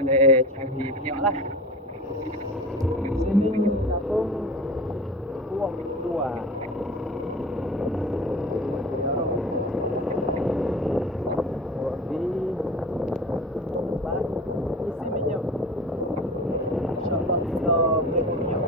balik cari minyak lah. Sini kampung buah dua. Isi minyak. InsyaAllah kita beli minyak.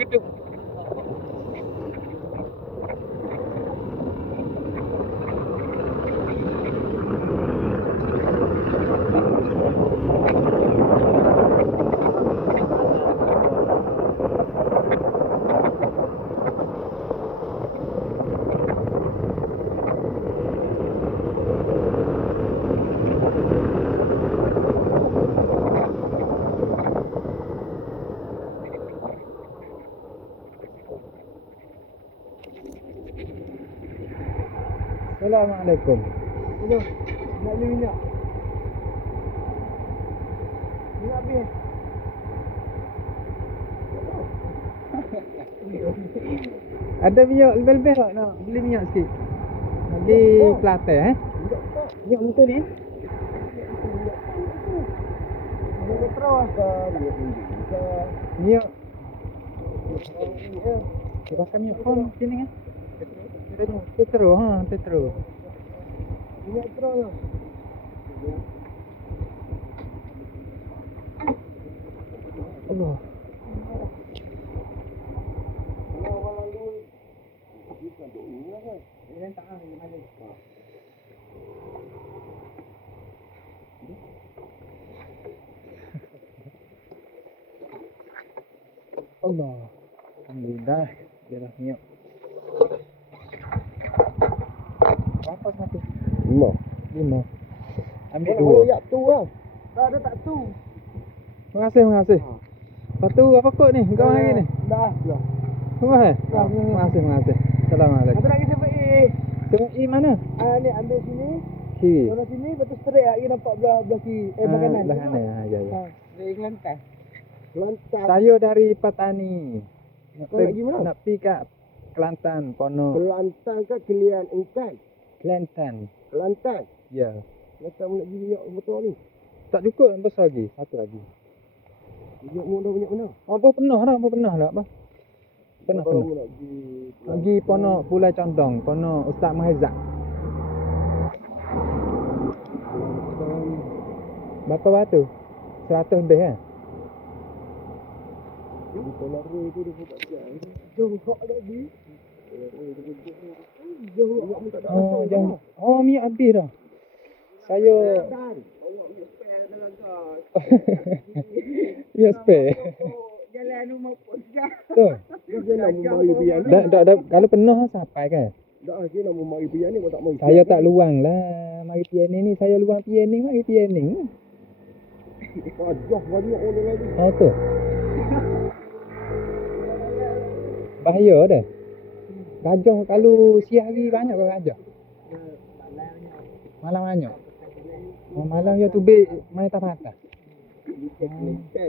Geduk. Assalamualaikum. Nak beli minyak. Minyak habis. Ada minyak lebih-lebih tak nak beli minyak sikit? Di Kelantan minyak motor ni Minyak petrol ke minyak tinggi ke. minyak dia pakai minyak pun sini kan? Petro, petro. Minyak petrol tu. Allah. Kalau lu bukan duk ni lah kan. Ini tak ada ni mana. Allah. Alhamdulillah. Dia dah minyak. Berapa satu? 5. Ambil 2. Ya tu lah. Tak ada tak tu. Terima kasih. Lepas tu apa kot ni? Kau hari ni? Dah. Semua Terima kasih. Assalamualaikum. Ada lagi siapa Tengok mana? Ni ambil sini. Kiri. Orang sini betul straight lagi nampak belah kiri. Kanan. Belah kanan. Ya. Dari Kelantan. Kelantan. Saya dari Patani. Kau nak pergi mana? Nak pergi kat Kelantan, Pono. Kelantan ke Kelian Engkan? Kelantan. Kelantan. Ya. Kelantan nak pergi minyak motor ni. Tak cukup besar lagi. Satu lagi. Minyak motor minyak mana? Apa penuh dah, apa? Penuh. Nak Pergi Pono Pulai Condong, Pono Ustaz Mahizat. Berapa batu? 100 lebih kan? di Polar Road tu dia buat jalan. Jauh hak lagi. Jauh awak minta dah. Minyak habis dah. Saya awak minyak spare dalam gas. minyak spare. Jalan rumah pun dah. Betul. Dia nak memari pian ni. Dah kalau penuh sampai kan? Dah dia nak memari pian ni kau tak mari. Saya tak luang lah. Mari PNN ni saya luang PNN, mari PNN. Pajah banyak orang lagi. Oh tu. Bahaya dah. Gajah kalau siang hari banyak ke gajah? Malam banyak. Malam dia tubik main tak patah.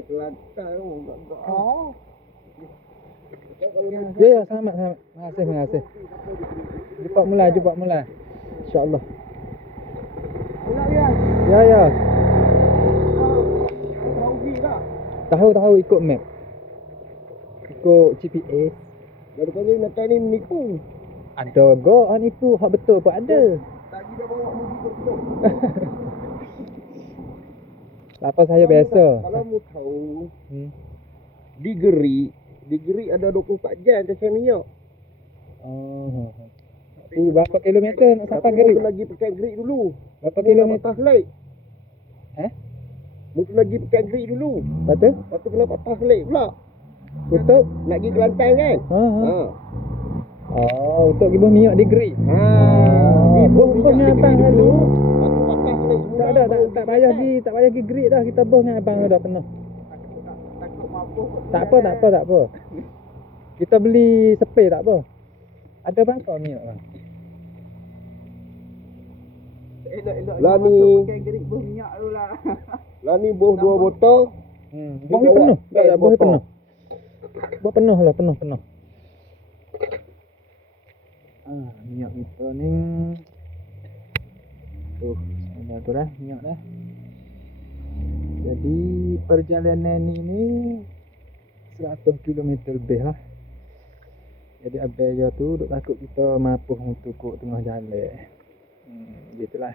Kelantan orang tak. Ya, ya, selamat, selamat. Terima kasih. Jumpa mula. InsyaAllah. Ya, ya. Tahu ikut map. Ikut GPS. Baru kali nak ni menipu. Ada go nipu, hak betul pun ada. Tadi dah bawa pergi ke Kedong. Apa saya biasa. Kalau mu tahu, Hmm. di Gerik ada 24 jam ke minyak. Oh. Tapi berapa kilometer nak sampai Gerik? Mu lagi pakai Gerik dulu. Berapa kilometer? Patah selit. Mu lagi pakai Gerik dulu. Lepas tu? Lepas tu kena patah selit pula. Untuk? Nak pergi Kelantan kan? Ha. Oh, untuk pergi minyak di Gerik. Ni Bos-bosnya abang lalu. Lepas tu patah selit semua. Tak payah pergi Gerik dah. Kita bos dengan abang dah penuh. Takut mampu. Tak apa. Kita beli spray tak apa. Ada berapa minyak bang? Elok-elok lah ni. Pakai Gerik bos minyak dulu lah. Lah ni bos 2 botol. Bos ni penuh. Tak, bos ni penuh. Bos penuh lah, penuh. Minyak kita ni. Tuh, ada tu dah minyak dah. Jadi perjalanan ni 100 km lebih lah. Jadi abang tu duk takut kita mapuh untuk kok tengah jalan. Gitulah.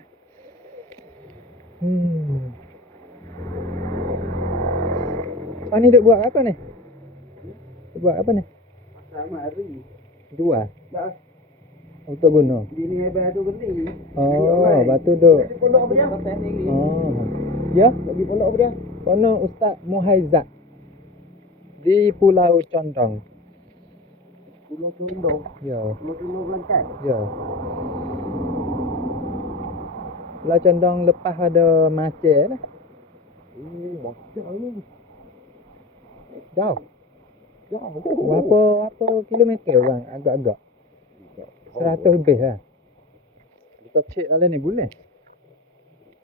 Apa ni duk buat apa ni? Duk buat apa ni? Sama hari. Dua. Dah. Untuk guna. Bini abang tu beli. Oh, batu duk. Lagi pondok apa dia? Oh. Ya, Lagi pondok apa dia? Pondok Ustaz Muhaizat di Pulau Condong. Pulau Condong. Ya, Pulau Condong Kelantan. ya. Pulau Condong lepas ada Maceh lah. Macam ni. Jauh. Jauh. Berapa kilometer bang? Agak-agak 100 lebih lah. Kita cek dalam ni boleh.